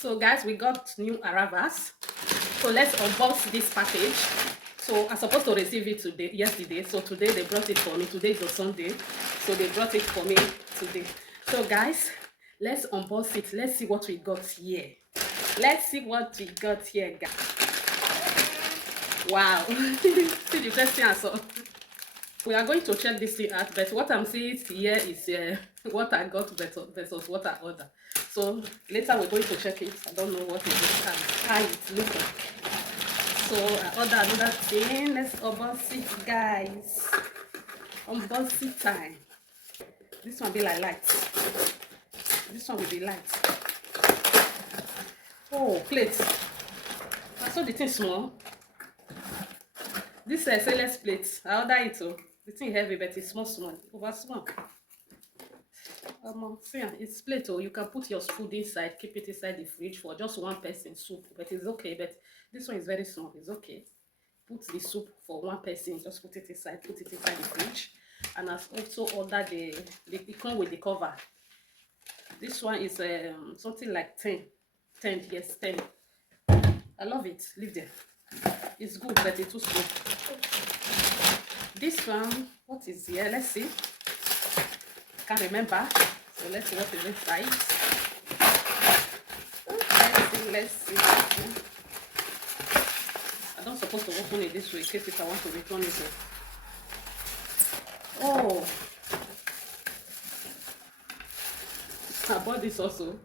So guys, we got new Aravas. So let's unbox this package. So I'm supposed to receive it yesterday. So today they brought it for me. Today is a Sunday. So they brought it for me today. So guys, let's unbox it. Let's see what we got here. Let's see what we got here, guys. Wow. See the first thing I saw. We are going to check this thing out, but what I'm seeing here is what I got versus what I ordered. So later we're going to check it. I don't know what it is and how it looks like. So I ordered another thing. Let's unbox it, guys. Unbox it time. This one be like light. This one will be light. Oh, plate. I saw the thing small. This is stainless plate. I ordered it too. The thing heavy, but it's small. Over small. See, it's plate. Oh, you can put your food inside, keep it inside the fridge for just one person soup. But it's okay. But this one is very small. It's okay. Put the soup for one person. Just put it inside. Put it inside the fridge. And I've also ordered it come with the cover. This one is something like 10. 10, yes, 10. I love it. Leave there. It's good, but it's too small. This one, what is here? Let's see. Can't remember. So let's see what is inside. Let's see. I don't supposed to open it this way in case if I want to return it. Oh, I bought this also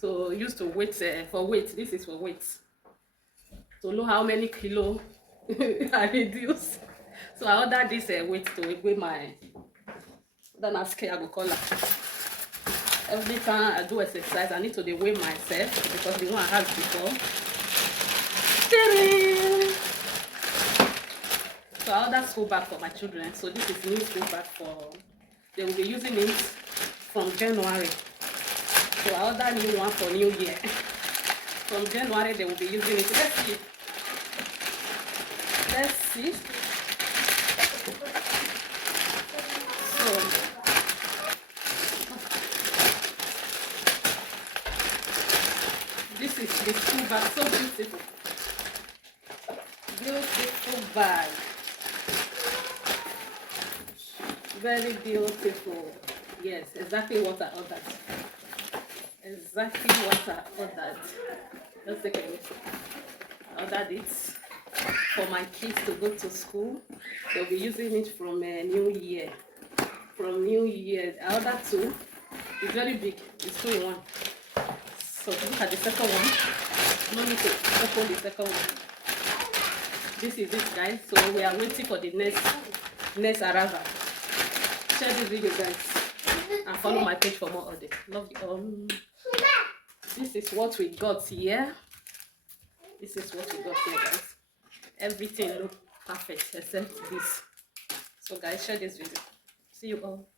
to use to weight for weight. This is for weight. To know how many kilo I reduce. So I ordered this weight to weigh my. Then I scale, I go call her. Every time I do exercise, I need to weigh myself because the one I had before. So I ordered school bag for my children. So this is new school bag for. They will be using it from January. So I ordered new one for New Year. From January they will be using it. Let's see. Let's see. So this is the school bag. So beautiful. Beautiful bag. Very beautiful. Yes, exactly what I ordered. Exactly what I ordered. Let's take a look. I ordered it for my kids to go to school. They'll be using it from New Year. From New Year, I ordered 2. It's very big. It's 2 in 1. So look at the second one. No need to open the second one. This is it, guys. So we are waiting for the next arrival. Share this video, guys, and follow my page for more updates. Love you. This is what we got here. This is what we got here, guys. Everything looks perfect except this. So guys, share this video. See you all.